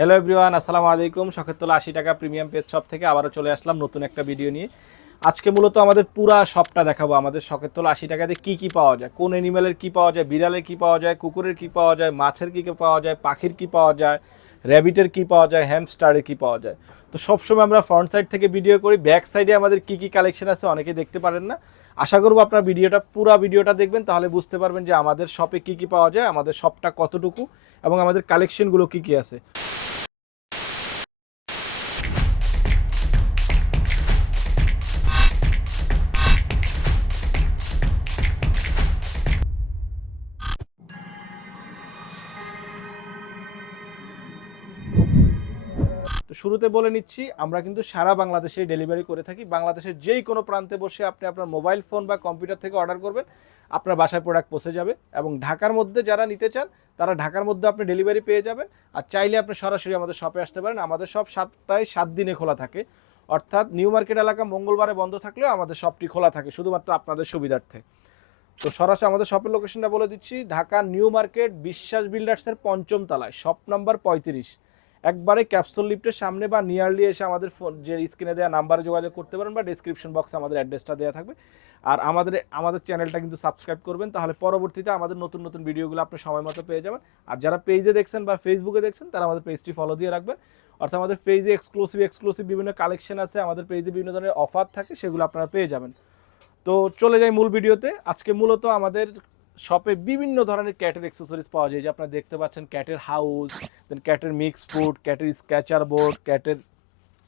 Hello everyone আসসালামু আলাইকুম। শখেরতলা আশি টাকা প্রিমিয়াম পেজ শপ থেকে আবারও চলে আসলাম নতুন একটা ভিডিও নিয়ে। আজকে মূলত আমাদের পুরা শপটা দেখাবো। আমাদের শখেরতলা আশি টাকাতে কি কি পাওয়া যায়? কোন অ্যানিমেলের কি পাওয়া যায়? বিড়ালের কি পাওয়া যায়? কুকুরের কি পাওয়া যায়? মাছের কি পাওয়া যায়? পাখির কি পাওয়া যায়? র্যাবিটের কি পাওয়া যায়? হ্যামস্টারের কি পাওয়া যায়? তো সবসময় আমরা ফ্রন্ট সাইড থেকে ভিডিও করি। ব্যাক সাইডে আমাদের কি কি কালেকশন আছে অনেকে দেখতে পারেন না। আশা করব আপনার ভিডিওটা পুরো ভিডিওটা দেখবেন, তাহলে বুঝতে পারবেন যে আমাদের শপে কি কি পাওয়া যায়, আমাদের শপটা কতটুকু এবং আমাদের কালেকশনগুলো কি কি আছে। শুরুতে বলে নিচ্ছি, আমরা কিন্তু সারা বাংলাদেশে ডেলিভারি করে থাকি। বাংলাদেশের যেই কোনো প্রান্তে বসে আপনি আপনার মোবাইল ফোন বা কম্পিউটার থেকে অর্ডার করবেন, আপনার বাসায় প্রোডাক্ট পৌঁছে যাবে এবং ঢাকার মধ্যে যারা নিতে চান, তারা ঢাকার মধ্যে আপনি ডেলিভারি পেয়ে যাবেন। আর চাইলে আপনি সরাসরি আমাদের শপে আসতে পারেন। আমাদের সব সপ্তাহে সাত দিনে খোলা থাকে। অর্থাৎ নিউ মার্কেট এলাকা মঙ্গলবারে বন্ধ থাকলেও আমাদের শপটি খোলা থাকে, শুধুমাত্র আপনাদের সুবিধার্থে। তো সরাসরি আমাদের শপের লোকেশনটা বলে দিচ্ছি ঢাকা নিউ মার্কেট বিশ্বাস বিল্ডার্সের পঞ্চম তলায় শপ নাম্বার পঁয়ত্রিশ। একবারে ক্যাপসুল লিফটের সামনে বা নিয়ারলি এসে আমাদের ফোন যে স্ক্রিনে দেওয়া নাম্বারে যোগাযোগ করতে পারেন বা ডিসক্রিপশন বক্সে আমাদের অ্যাড্রেসটা দেওয়া থাকবে। আর আমাদের আমাদের চ্যানেলটা কিন্তু সাবস্ক্রাইব করবেন, তাহলে পরবর্তীতে আমাদের নতুন নতুন ভিডিওগুলো আপনি সময় মতো পেয়ে যাবেন। আর যারা পেজে দেখছেন বা ফেসবুকে দেখছেন, তারা আমাদের পেজটি ফলো দিয়ে রাখবেন। অর্থাৎ আমাদের পেজে এক্সক্লুসিভ এক্সক্লুসিভ বিভিন্ন কালেকশন আছে, আমাদের পেজে বিভিন্ন ধরনের অফার থাকে, সেগুলো আপনারা পেয়ে যাবেন। তো চলে যাই মূল ভিডিওতে আজকে মূলত আমাদের শপে বিভিন্ন ধরনের ক্যাটের অ্যাক্সেসরিজ পাওয়া যায়। যে আপনারা দেখতে পাচ্ছেন ক্যাটের হাউস দেন ক্যাটের মিক্স ফুড ক্যাটের স্ক্যাচার বোর্ড ক্যাটের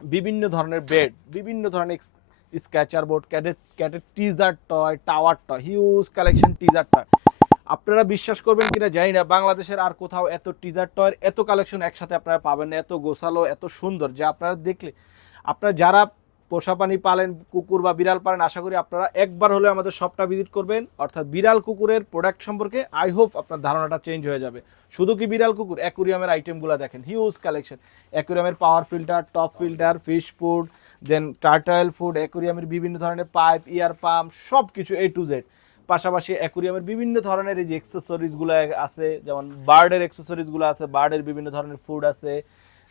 বিভিন্ন ধরনের বেড বিভিন্ন ধরনের স্ক্যাচার বোর্ড ক্যাটের ক্যাটের teaser toy tower toy huge collection teaser toy আপনারা বিশ্বাস করবেন কিনা জানি না, বাংলাদেশের আর কোথাও এত টিজার টয়ের এত কালেকশন একসাথে আপনারা পাবেন না, এত গোছালো, এত সুন্দর। যা আপনারা দেখলে, আপনারা যারা পোষা পানি পালেন, কুকুর বা বিড়াল পালেন, আশা করি আপনারা একবার হলে আমাদের শপটা ভিজিট করবেন। অর্থাৎ বিড়াল কুকুরের প্রোডাক্ট সম্পর্কে আই হোপ আপনার ধারণাটা চেঞ্জ হয়ে যাবে। শুধু কি বিড়াল কুকুর? অ্যাকুরিয়ামের আইটেমগুলো দেখেন। Huge collection অ্যাকুরিয়ামের power filter top filter fish food then turtle food অ্যাকুরিয়ামের বিভিন্ন ধরনের পাইপ ইয়ার পাম্প সব কিছু এ টু জেড পাশাপাশি অ্যাকুরিয়ামের বিভিন্ন ধরনের এই যে অ্যাক্সেসরিজগুলো আছে, যেমন বার্ডের অ্যাক্সেসরিজগুলো আছে বার্ডের বিভিন্ন ধরনের ফুড আছে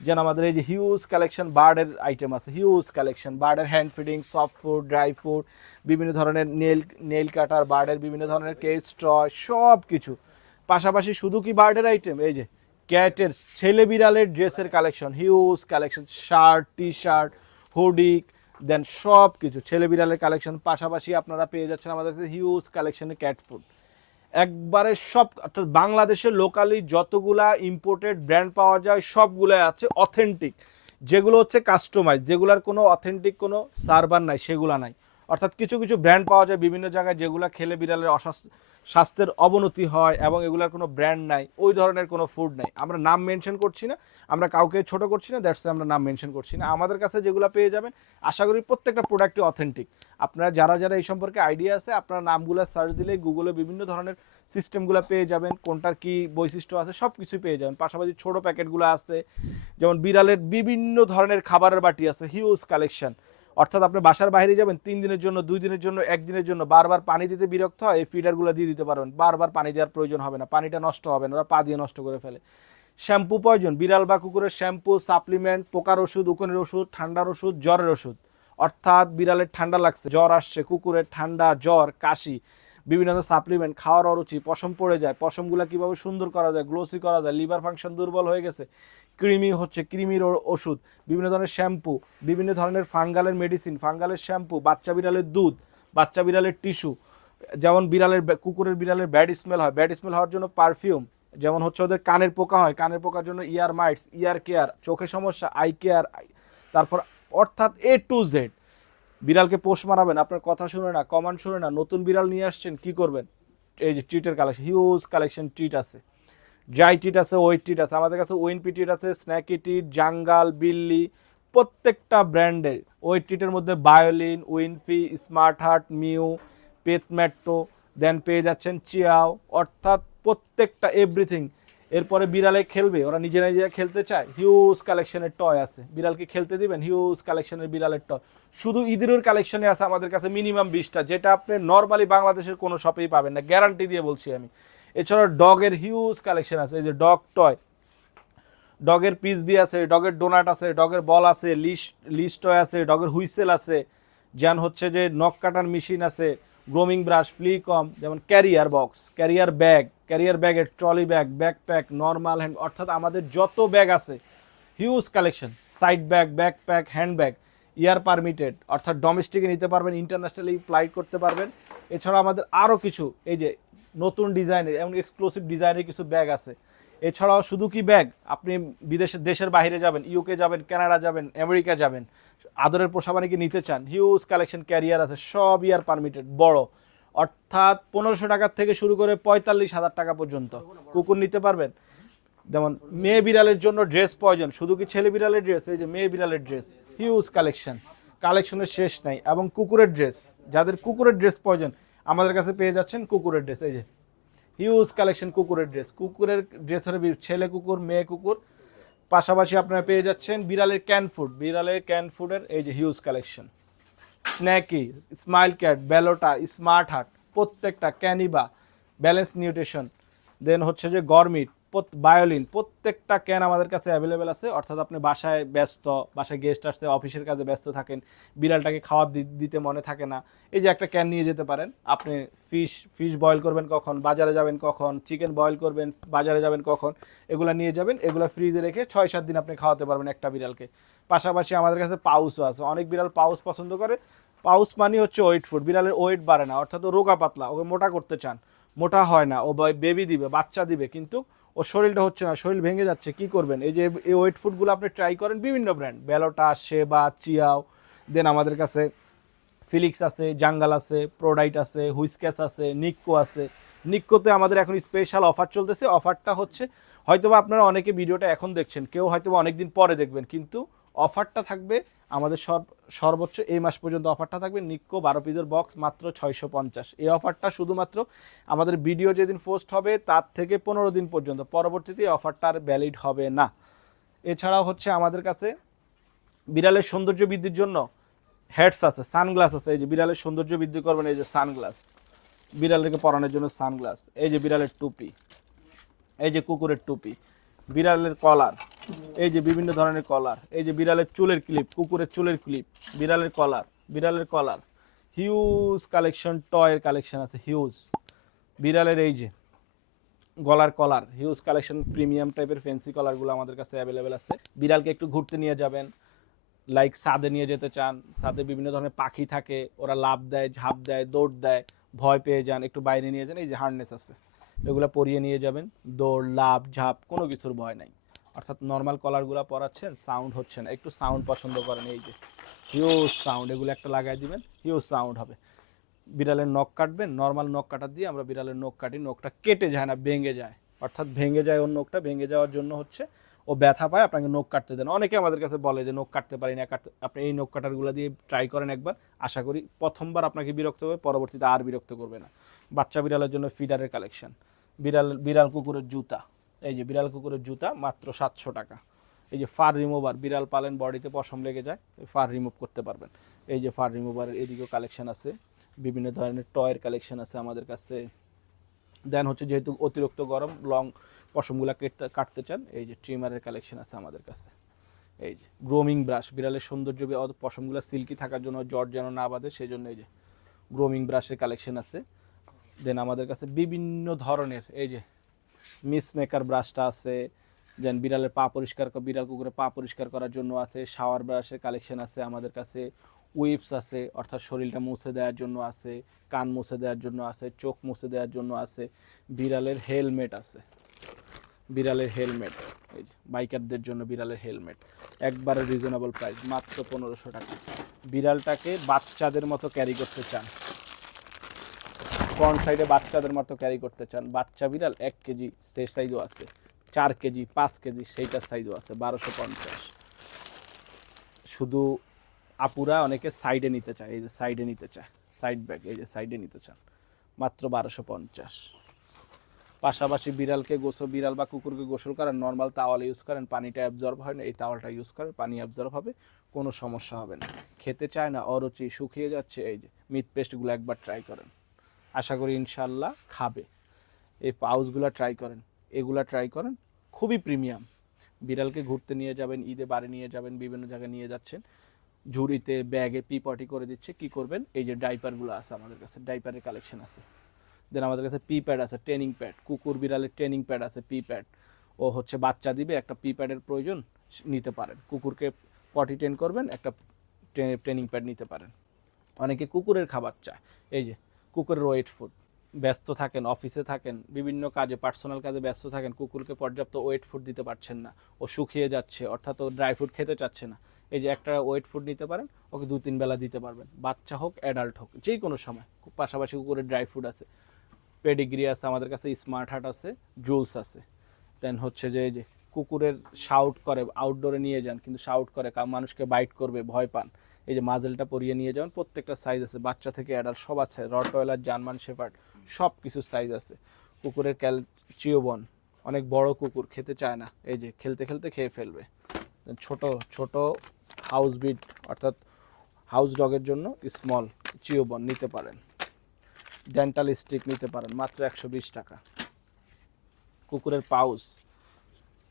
যেন আমাদের এই যে হিউজ কালেকশন বার্ডের আইটেম আছে huge collection বার্ডের hand feeding soft food dry food বিভিন্ন ধরনের নেল নেল কাটার বার্ডের বিভিন্ন ধরনের কেস টয় সব কিছু পাশাপাশি শুধু কি বার্ডের আইটেম এই যে ক্যাটের ছেলে বিড়ালের ড্রেসের collection huge collection shirt T shirt হুডিক then সব কিছু ছেলে বিড়ালের কালেকশন পাশাপাশি আপনারা পেয়ে যাচ্ছেন আমাদের কাছে হিউজ কালেকশনের ক্যাট ফুড একবারে সব, অর্থাৎ বাংলাদেশে লোকালি যতগুলা ইম্পোর্টেড ব্র্যান্ড পাওয়া যায়, সবগুলাই আছে অথেন্টিক যেগুলো হচ্ছে কাস্টমাইজ যেগুলার কোনো অথেন্টিক কোনো সার্ভার নাই, সেগুলো নাই। অর্থাৎ কিছু কিছু ব্র্যান্ড পাওয়া যায় বিভিন্ন জায়গায় যেগুলো খেলে বিড়ালের স্বাস্থ্যের অবনতি হয় এবং এগুলার কোনো ব্র্যান্ড নাই, ওই ধরনের কোনো ফুড নাই। আমরা নাম মেনশন করছি না আমরা কাউকে ছোট করছি না দ্যাটস আমরা নাম মেনশন করছি না। আমাদের কাছে যেগুলো পেয়ে যাবেন, আশা করি প্রত্যেকটা প্রোডাক্টই অথেন্টিক আপনারা যারা যারা এই সম্পর্কে আইডিয়া আছে, আপনারা নামগুলো সার্চ দিলে গুগলে বিভিন্ন ধরনের সিস্টেমগুলো পেয়ে যাবেন, কোনটার কি বৈশিষ্ট্য আছে সব কিছুই পেয়ে যাবেন। পাশাপাশি ছোট প্যাকেটগুলো আছে, যেমন বিড়ালের বিভিন্ন ধরনের খাবারের বাটি আছে হিউজ কালেকশন অর্থাৎ আপনি বাসার বাইরে যাবেন, তিন দিনের জন্য, দুই দিনের জন্য একদিনের জন্য, বারবার পানি দিতে বিরক্ত হয়, এই ফিডারগুলো দিয়ে দিতে পারবেন। বারবার পানি দেওয়ার প্রয়োজন হবে না, পানিটা নষ্ট হবে না, ওরা পা দিয়ে নষ্ট করে ফেলে। শ্যাম্পু প্রয়োজন বিড়াল বা কুকুরের শ্যাম্পু, সাপ্লিমেন্ট, পোকার ওষুধ, উকুনের ওষুধ, ঠান্ডার ওষুধ, জ্বরের ওষুধ। অর্থাৎ বিড়ালের ঠান্ডা লাগছে, জ্বর আসছে, কুকুরের ঠান্ডা, জ্বর, কাশি, বিভিন্ন ধরনের সাপ্লিমেন্ট, খাওয়ার অরুচি, পশম পড়ে যায়। পশমগুলো কীভাবে সুন্দর করা যায়, গ্লোসি করা যায়, লিভার ফাংশন দুর্বল হয়ে গেছে কৃমি হচ্ছে কৃমির ওষুধ, বিভিন্ন ধরনের শ্যাম্পু, বিভিন্ন ধরনের ফাঙ্গালের মেডিসিন, ফাঙ্গালের শ্যাম্পু, বাচ্চা বিড়ালের দুধ, বাচ্চা বিড়ালের টিস্যু, যেমন বিড়ালের কুকুরের বিড়ালের ব্যাড স্মেল হয়, ব্যাড স্মেল হওয়ার জন্য পারফিউম যেমন হচ্ছে ওদের কানের পোকা হয়, কানের পোকার জন্য ইয়ার মাইটস ইয়ার কেয়ার চোখের সমস্যা আই কেয়ার তারপর অর্থাৎ এ টু জেড বিড়ালকে পোষ মারাবেন আপনার কথা শুনে না, কমান্ড শুনে না, নতুন বিড়াল নিয়ে আসছেন, কি করবেন? এই যে ট্রিটের কালেকশন হিউজ কালেকশন ট্রিট আছে। ড্রাই ট্রিট আছে ওয়েট ট্রিট আছে, আমাদের কাছে ওয়েনপি ট্রিট আছে স্ন্যাকি ট্রিট জাঙ্গাল বিল্লি প্রত্যেকটা ব্র্যান্ডের। ওয়েট ট্রিটের মধ্যে বায়োলিন উইনফি স্মার্ট হার্ট মিউ পেটম্যাটো দেন পেয়ে যাচ্ছেন চিয়াও অর্থাৎ প্রত্যেকটা এভরিথিং এরপরে বিড়ালে খেলবে, ওরা নিজে নিজে খেলতে চায়। হিউজ কালেকশনের টয় আছে। বিড়ালকে খেলতে দিবেন হিউজ কালেকশনের বিড়ালের টয় শুধু ইঁদুরের কালেকশনে আছে আমাদের কাছে মিনিমাম বিশটা, যেটা আপনি নর্মালি বাংলাদেশের কোনো শপেই পাবেন না। গ্যারান্টি দিয়ে বলছি আমি। এছাড়া ডগের হিউজ কালেকশন আছে, এই যে ডগ টয় ডগের পিসবি আছে ডগের ডোনাট আছে ডগের বল আছে লিস টয় আছে ডগের হুইসেল আছে। যেন হচ্ছে যে নখ কাটার মেশিন আছে। গ্রোমিং ব্রাশ ফ্লিকম যেমন carrier box carrier bag carrier ব্যাগের trolley bag backpack normal hand অর্থাৎ আমাদের যত ব্যাগ আছে huge collection side bag backpack hand bag air permitted অর্থাৎ ডোমেস্টিকে নিতে পারবেন ইন্টারন্যাশনালি ফ্লাইট করতে পারবেন। এছাড়া আমাদের আরও কিছু, এই যে নতুন ডিজাইনের এমন এক্সক্লুসিভ ডিজাইনের কিছু ব্যাগ আছে। এছাড়াও শুধু কি ব্যাগ আপনি বিদেশের দেশের বাইরে যাবেন ইউকে যাবেন কানাডা যাবেন আমেরিকা যাবেন। আদরের পোষাবানিকে নিতে চান? হিউজ কালেকশন ক্যারিয়ার আছে, সব ইয়ার পারমিটেড বড়। অর্থাৎ পনেরোশো টাকা থেকে শুরু করে পঁয়তাল্লিশ হাজার টাকা পর্যন্ত। কুকুর নিতে পারবেন? যেমন মেয়ে বিড়ালের জন্য ড্রেস প্রয়োজন, শুধু কি ছেলে বিড়ালের ড্রেস এই যে মেয়ে বিড়ালের ড্রেস হিউজ কালেকশন কালেকশনের শেষ নাই, এবং কুকুরের ড্রেস যাদের কুকুরের ড্রেস প্রয়োজন, আমাদের কাছে পেয়ে যাচ্ছেন কুকুরের ড্রেস এই যে হিউজ কালেকশন কুকুরের ড্রেস কুকুরের ড্রেস ড্রেসের ছেলে কুকুর, মেয়ে কুকুর পাশাপাশি আপনারা পেয়ে যাচ্ছেন বিড়ালের ক্যান ফুড বিড়ালের ক্যান ফুডের এই যে huge collection snacky smile cat Bellotta smart heart প্রত্যেকটা ক্যানিবা ব্যালেন্স নিউট্রিশন দেন হচ্ছে যে গরমিট বায়োলিন প্রত্যেকটা ক্যান আমাদের কাছে অ্যাভেলেবেল আছে। অর্থাৎ আপনি বাসায় ব্যস্ত, বাসায় গেস্ট আসছে অফিসের কাজে ব্যস্ত থাকেন, বিড়ালটাকে খাওয়া দি- দিতে মনে থাকে না। এই যে একটা ক্যান নিয়ে যেতে পারেন। আপনি ফিশ ফিশ বয়েল করবেন কখন, বাজারে যাবেন কখন চিকেন বয়েল করবেন, বাজারে যাবেন কখন, এগুলো নিয়ে যাবেন, এগুলো ফ্রিজে রেখে ছয় সাত দিন আপনি খাওয়াতে পারবেন একটা বিড়ালকে। পাশাপাশি আমাদের কাছে পাউসও আছে। অনেক বিড়াল পাউস পছন্দ করে। পাউস মানে হচ্ছে ওয়েট ফুড বিড়ালের ওয়েট বাড়ে না। অর্থাৎ ও রোগা পাতলা, ওকে মোটা করতে চান। মোটা হয় না। ও বেবি দিবে, বাচ্চা দিবে। কিন্তু ওর শরীরটা হচ্ছে না, শরীর ভেঙে যাচ্ছে, কি করবেন? এই যে এই ওয়েট ফুডগুলো আপনি ট্রাই করেন বিভিন্ন ব্র্যান্ড বেলোটা সেবা চিয়াও দেন আমাদের কাছে ফিলিক্স আছে জাঙ্গাল আছে প্রোডাইট আছে হুইসক্যাস আছে নিক্কো আছে। নিক্কোতে আমাদের এখন স্পেশাল অফার চলতেছে অফারটা হচ্ছে হয়তোবা আপনারা অনেকে ভিডিওটা এখন দেখছেন, কেউ হয়তোবা অনেকদিন পরে দেখবেন, কিন্তু অফারটা থাকবে। আমাদের সর্ব- সর্বোচ্চ এই মাস পর্যন্ত অফারটা থাকবে। নিক্কো বারো পিসের বক্স মাত্র ছয়শো পঞ্চাশ। এই অফারটা শুধুমাত্র আমাদের ভিডিও যেদিন পোস্ট হবে, তার থেকে পনেরো দিন পর্যন্ত। পরবর্তীতে এই অফারটা আর ভ্যালিড হবে না। এছাড়াও হচ্ছে আমাদের কাছে বিড়ালের সৌন্দর্য বৃদ্ধির জন্য হেডস আছে সানগ্লাস আছে। এই যে বিড়ালের সৌন্দর্য বৃদ্ধি করবেন, এই যে সানগ্লাস বিড়ালকে পরানোর জন্য সানগ্লাস এই যে বিড়ালের টুপি। এই যে কুকুরের টুপি। বিড়ালের কলার এই যে বিভিন্ন ধরনের কলার এই যে বিড়ালের চুলের ক্লিপ কুকুরের চুলের ক্লিপ বিড়ালের কলার বিড়ালের কলার হিউজ কালেকশন টয়ের কালেকশন আছে হিউজ বিড়ালের এই যে গলার কলার হিউজ কালেকশন প্রিমিয়াম টাইপের ফেন্সি কলারগুলো আমাদের কাছে অ্যাভেলেবেল আছে। বিড়ালকে একটু ঘুরতে নিয়ে যাবেন লাইক ছাদে নিয়ে যেতে চান, সাদে বিভিন্ন ধরনের পাখি থাকে, ওরা লাভ দেয়, ঝাঁপ দেয়, দৌড় দেয়, ভয় পেয়ে যান, একটু বাইরে নিয়ে যান, এই যে হার্নেস আছে, এগুলো পরিয়ে নিয়ে যাবেন, দৌড় লাভ ঝাঁপ, কোনো কিছুর ভয় নাই। অর্থাৎ নর্মাল কলারগুলো পরাচ্ছেন সাউন্ড হচ্ছে না। একটু সাউন্ড পছন্দ করেন, এই যে হিউজ সাউন্ড এগুলো একটা লাগাই দিবেন হিউজ সাউন্ড হবে। বিড়ালের নখ কাটবেন নর্মাল নখ কাটার দিয়ে আমরা বিড়ালের নখ কাটি, নখটা কেটে যায় না, ভেঙে যায়। অর্থাৎ ভেঙে যায় ওর নখটা, ভেঙে যাওয়ার জন্য হচ্ছে ও ব্যথা পায়, আপনাকে নখ কাটতে দেন। অনেকে আমাদের কাছে বলে যে, নখ কাটতে পারি না, কাটতে আপনি এই নখ কাটারগুলো দিয়ে ট্রাই করেন একবার। আশা করি প্রথমবার আপনাকে বিরক্ত হবে পরবর্তীতে আর বিরক্ত করবে না। বাচ্চা বিড়ালের জন্য ফিডারের কালেকশন বিড়াল বিড়াল কুকুরের জুতা। এই যে বিড়াল কুকুরের জুতা, মাত্র সাতশো টাকা। এই যে ফার রিমুভার বিড়াল পালেন বডিতে পশম লেগে যায় ফার রিমুভ করতে পারবেন। এই যে ফার রিমুভারের এদিকেও কালেকশন আছে, বিভিন্ন ধরনের টয়ের কালেকশন আছে আমাদের কাছে। দেন হচ্ছে যেহেতু অতিরিক্ত গরম লং পশমগুলো কেটতে কাটতে চান, এই যে ট্রিমারের কালেকশন আছে আমাদের কাছে। এই যে গ্রোমিং ব্রাশ বিড়ালের সৌন্দর্য পশমগুলো সিল্কি থাকার জন্য জট যেন না বাঁধে সেই জন্য এই যে গ্রোমিং ব্রাশের কালেকশন আছে। দেন আমাদের কাছে বিভিন্ন ধরনের, এই যে মিস মেকার ব্রাশটা আছে, দেন বিড়ালের পা পরিষ্কার বিড়াল কুকুরের পা পরিষ্কার করার জন্য আছে শাওয়ার ব্রাশের কালেকশন আছে আমাদের কাছে উইপস আছে, অর্থাৎ শরীরটা মুছে দেওয়ার জন্য আছে, কান মুছে দেওয়ার জন্য আছে, চোখ মুছে দেওয়ার জন্য আছে, বিড়ালের হেলমেট আছে। বিড়ালের হেলমেট এই বাইকারদের জন্য বিড়ালের হেলমেট একবারে রিজনেবল প্রাইস মাত্র পনেরোশো টাকা। বিড়ালটাকে বাচ্চাদের মতো ক্যারি করতে চান। ফ্রন্ট সাইডে বাচ্চাদের মতো ক্যারি করতে চান, বাচ্চা বিড়াল এক কেজি, সে সাইজও আছে। চার কেজি, পাঁচ কেজি সেইটার সাইজও আছে, বারোশো পঞ্চাশ। শুধু আপুরা অনেকে সাইডে নিতে চায়, এই যে সাইডে নিতে চায় সাইড ব্যাগ এই যে সাইডে নিতে চান, মাত্র বারোশো পঞ্চাশ। পাশাপাশি বিড়ালকে গোসল, বিড়াল বা কুকুরকে গোসল করেন নর্মাল তাওয়াল ইউজ করেন, পানিটা অ্যাবজর্ব হয় না, এই তাওয়ালটা ইউজ করেন, পানি অ্যাবজর্ব হবে, কোনো সমস্যা হবে না। খেতে চায় না, অরুচি শুকিয়ে যাচ্ছে, এই যে মিট পেস্টগুলো একবার ট্রাই করেন। আশা করি ইনশাল্লাহ খাবে। এই পাউচগুলো ট্রাই করেন। এগুলা ট্রাই করেন, খুবই প্রিমিয়াম বিড়ালকে ঘুরতে নিয়ে যাবেন, ঈদে বাড়ি নিয়ে যাবেন, বিভিন্ন জায়গায় নিয়ে যাচ্ছেন। ঝুড়িতে, ব্যাগে পি পটি করে দিচ্ছে, কি করবেন? এই যে ডাইপারগুলো আছে আমাদের কাছে ডাইপারের কালেকশন আছে। দেন আমাদের কাছে পি প্যাড আছে ট্রেনিং প্যাড কুকুর বিড়ালের ট্রেনিং প্যাড আছে পি প্যাড ও হচ্ছে বাচ্চা দিবে, একটা পি প্যাডের প্রয়োজন, নিতে পারেন। কুকুরকে পটি ট্রেন করবেন, একটা ট্রেনিং প্যাড নিতে পারেন। অনেকে কুকুরের খাবার চায়। এই যে কুকুরের ওয়েট ফুড। ব্যস্ত থাকেন, অফিসে থাকেন, বিভিন্ন কাজে পার্সোনাল কাজে ব্যস্ত থাকেন, কুকুরকে পর্যাপ্ত ওয়েট ফুড দিতে পারছেন না। ও শুকিয়ে যাচ্ছে, অর্থাৎ ও ড্রাই ফুড খেতে চাচ্ছে না। এই যে একটা ওয়েট ফুড নিতে পারেন, ওকে দু তিন বেলা দিতে পারবেন। বাচ্চা হোক অ্যাডাল্ট হোক, যে কোনো সময়। পাশাপাশি কুকুরের ড্রাই ফুড আছে। পেডিগ্রি আছে, আমাদের কাছে স্মার্ট হার্ট আছে জুলস আছে। দেন হচ্ছে যে যে কুকুরের শাউট করে আউটডোরে নিয়ে যান, কিন্তু শাউট করে মানুষকে বাইট করবে, ভয় পান। এই যে মাজেলটা পরিয়ে নিয়ে যাবেন প্রত্যেকটা সাইজ আছে, বাচ্চা থেকে অ্যাডাল্ট সব আছে রটওয়েলার জার্মান শেফার্ড সব কিছু সাইজ আছে। কুকুরের ক্যালচিওবন অনেক বড় কুকুর, খেতে চায় না, এই যে খেলতে খেলতে খেয়ে ফেলবে। ছোট ছোট হাউস বিট অর্থাৎ হাউস ডগের জন্য স্মল চিওবন নিতে পারেন। ডেন্টাল স্টিক নিতে পারেন, মাত্র একশো বিশ টাকা। কুকুরের পাউস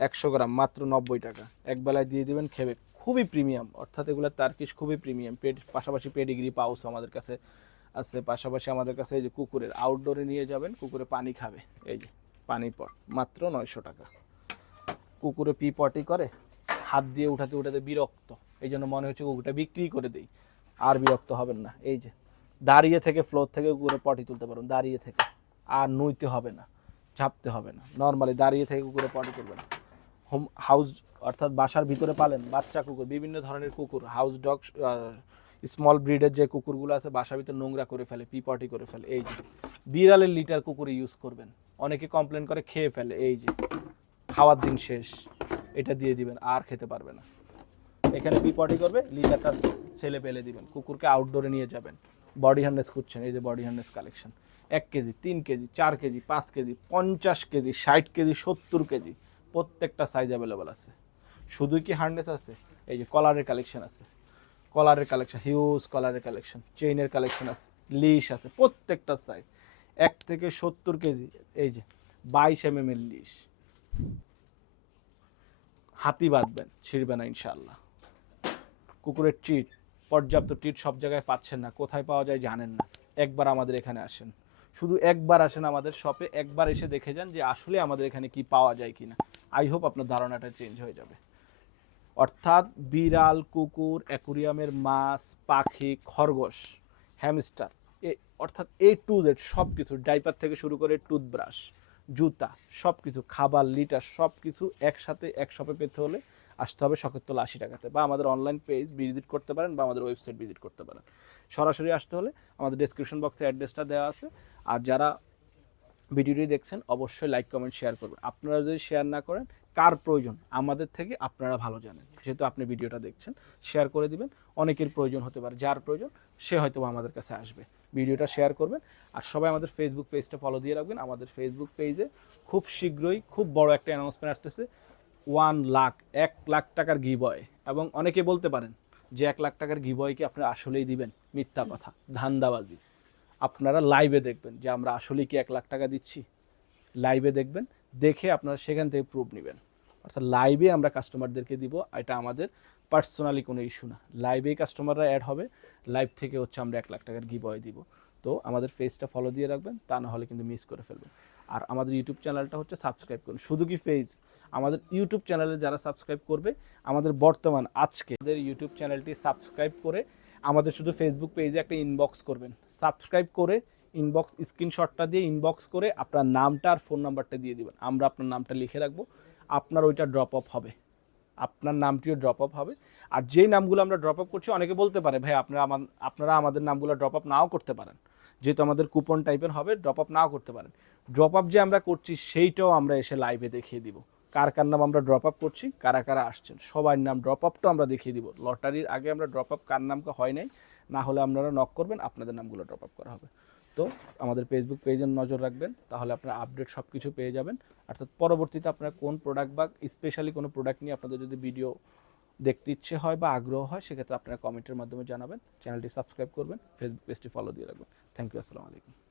একশো গ্রাম, মাত্র নব্বই টাকা। এক বেলায় দিয়ে দিবেন খেবে খুবই প্রিমিয়াম, অর্থাৎ এগুলো তার্কিশ খুবই প্রিমিয়াম। পেড, পাশাপাশি পেডিগ্রি পাউস আমাদের কাছে। আছে পাশাপাশি আমাদের কাছে এই যে কুকুরের আউটডোরে নিয়ে যাবেন, কুকুরে পানি খাবে। এই যে, পানি পট মাত্র নয়শো টাকা। কুকুরে পি পটি করে, হাত দিয়ে উঠাতে উঠাতে বিরক্ত। এই জন্য মনে হচ্ছে কুকুরটা বিক্রি করে দিই। আর বিরক্ত হবেন না। এই যে, দাঁড়িয়ে থেকে ফ্লোর থেকে কুকুরে পটি তুলতে পারুন দাঁড়িয়ে থেকে। আর নুইতে হবে না, ঝাঁপতে হবে না। নর্মালি দাঁড়িয়ে থেকে কুকুরে পটি তুলবেন। হোম হাউস অর্থাৎ বাসার ভিতরে পালেন বাচ্চা কুকুর, বিভিন্ন ধরনের কুকুর, হাউস ডগ স্মল ব্রিডের যে কুকুরগুলো আছে, বাসার ভিতরে নোংরা করে ফেলে পি পটি করে ফেলে, এই যে। বিড়ালের লিটার কুকুর ইউজ করবেন। অনেকে কমপ্লেন করে, খেয়ে ফেলে, এই যে। খাওয়ার দিন শেষ, এটা দিয়ে দিবেন, আর খেতে পারবে না। এখানে পিপটি করবে, লিটারটা ছেলে পেলে দিবেন, কুকুরকে আউটডোরে নিয়ে যাবেন বডি হার্নেস খুঁজছেন, এই যে বডি হার্নেস কালেকশন এক কেজি, তিন কেজি, চার কেজি, পাঁচ কেজি, পঞ্চাশ কেজি, ষাট কেজি, সত্তর কেজি প্রত্যেকটা সাইজ অ্যাভেলেবল আছে। শুধু কি হার্নেস আছে? এই যে কলারের কালেকশন আছে। কলারের কালেকশন হিউজ কলারের কালেকশন চেইনের কালেকশন আছে লিশ আছে, প্রত্যেকটা সাইজ এক থেকে সত্তর কেজি, এই যে বাইশ এম এম এর লিশ হাতি বাঁধবেন, ছিঁড়বে না ইনশাল্লাহ কুকুরের ট্রিট পর্যাপ্ত ট্রিট সব জায়গায় পাচ্ছেন না। কোথায় পাওয়া যায় জানেন না। একবার আমাদের এখানে আসেন। শুধু একবার আসেন আমাদের শপে একবার এসে দেখে যান যে আসলে আমাদের এখানে কি পাওয়া যায় কিনা। আই হোপ আপনার ধারণাটা চেঞ্জ হয়ে যাবে। অর্থাৎ বিড়াল, কুকুর, অ্যাকুরিয়ামের মাছ, পাখি, খরগোশ হ্যামস্টার এ, অর্থাৎ এ টু জেড সব কিছু ডাইপার থেকে শুরু করে টুথব্রাশ জুতা সব কিছু খাবার লিটার সব কিছু একসাথে এক শপে পেতে হলে আসতে হবে শখেরতলা আশি টাকাতে বা আমাদের অনলাইন পেজ ভিজিট করতে পারেন বা আমাদের ওয়েবসাইট ভিজিট করতে পারেন। সরাসরি আসতে হলে আমাদের ডেসক্রিপশন বক্সে অ্যাড্রেসটা দেওয়া আছে। আর যারা ভিডিওটি দেখছেন, অবশ্যই লাইক কমেন্ট শেয়ার করবেন। আপনারা যদি শেয়ার না করেন, কার প্রয়োজন? আমাদের থেকে আপনারা ভালো জানেন। যেহেতু আপনি ভিডিওটা দেখছেন শেয়ার করে দিবেন, অনেকের প্রয়োজন হতে পারে। যার প্রয়োজন, সে হয়তো আমাদের কাছে আসবে। ভিডিওটা শেয়ার করবেন আর সবাই আমাদের ফেসবুক পেজটা ফলো দিয়ে রাখবেন। আমাদের ফেসবুক পেজে খুব শীঘ্রই খুব বড় একটা অ্যানাউন্সমেন্ট আসতেছে ওয়ান লাখ এক লাখ টাকার গিবয় এবং অনেকে বলতে পারেন যে, এক লাখ টাকার গিবয় কি আপনারা আসলেই দিবেন? মিথ্যা কথা, ধান্দাবাজি। আপনারা লাইভে দেখবেন যে আমরা আসলেই কি এক লাখ টাকা দিচ্ছি। লাইভে দেখবেন, দেখে আপনারা সেখান থেকে প্রুফ নেবেন। অর্থাৎ লাইভে আমরা কাস্টমারদেরকে দিব, এটা আমাদের পার্সোনালি কোনো ইস্যু না। লাইভেই কাস্টমাররা অ্যাড হবে লাইভ থেকে হচ্ছে আমরা এক লাখ টাকার গিবয় দিব। তো আমাদের পেজটা ফলো দিয়ে রাখবেন, তা না হলে কিন্তু মিস করে ফেলবেন। আর আমাদের ইউটিউব চ্যানেলটা হচ্ছে সাবস্ক্রাইব করুন। শুধু কি পেজ আমাদের ইউটিউব চ্যানেলে যারা সাবস্ক্রাইব করবে, আমাদের বর্তমান, আজকে, আমাদের ইউটিউব চ্যানেলটি সাবস্ক্রাইব করে আমাদের শুধু ফেসবুক পেজে একটা ইনবক্স করবেন। সাবস্ক্রাইব করে ইনবক্স স্ক্রিনশটটা দিয়ে ইনবক্স করে আপনার নামটা আর ফোন নাম্বারটা দিয়ে দেবেন। আমরা আপনার নামটা লিখে রাখব। আপনার ওইটা ড্রপ অফ হবে। আপনার নামটিও ড্রপ অফ হবে। আর যেই নামগুলো আমরা ড্রপ অফ করছি, অনেকে বলতে পারে, ভাই, আপনারা আমার- আপনারা আমাদের নামগুলো ড্রপ অফ নাও করতে পারেন। যেহেতু আমাদের কুপন টাইপের হবে ড্রপ অফ নাও করতে পারেন। ড্রপ আপ যে আমরা করছি, সেইটাও আমরা এসে লাইভে দেখিয়ে দিব। কার কার নাম আমরা ড্রপ আপ করছি, কারা কারা আসছেন, সবার নাম ড্রপ আপটাও আমরা দেখিয়ে দিব। লটারির আগে আমরা ড্রপ আপ কার নামকে হয় নাই না হলে আপনারা নক করবেন, আপনাদের নামগুলো ড্রপ আপ করা হবে। তো আমাদের ফেসবুক পেজে নজর রাখবেন, তাহলে আপনারা আপডেট সব কিছু পেয়ে যাবেন। অর্থাৎ পরবর্তীতে আপনারা কোন প্রোডাক্ট বা স্পেশালি কোনো প্রোডাক্ট নিয়ে আপনাদের যদি ভিডিও দেখতে ইচ্ছে হয় বা আগ্রহ হয়, সেক্ষেত্রে আপনারা কমেন্টের মাধ্যমে জানাবেন। চ্যানেলটি সাবস্ক্রাইব করবেন ফেসবুক পেজটি ফলো দিয়ে রাখবেন। থ্যাংক ইউ আসসালামু আলাইকুম।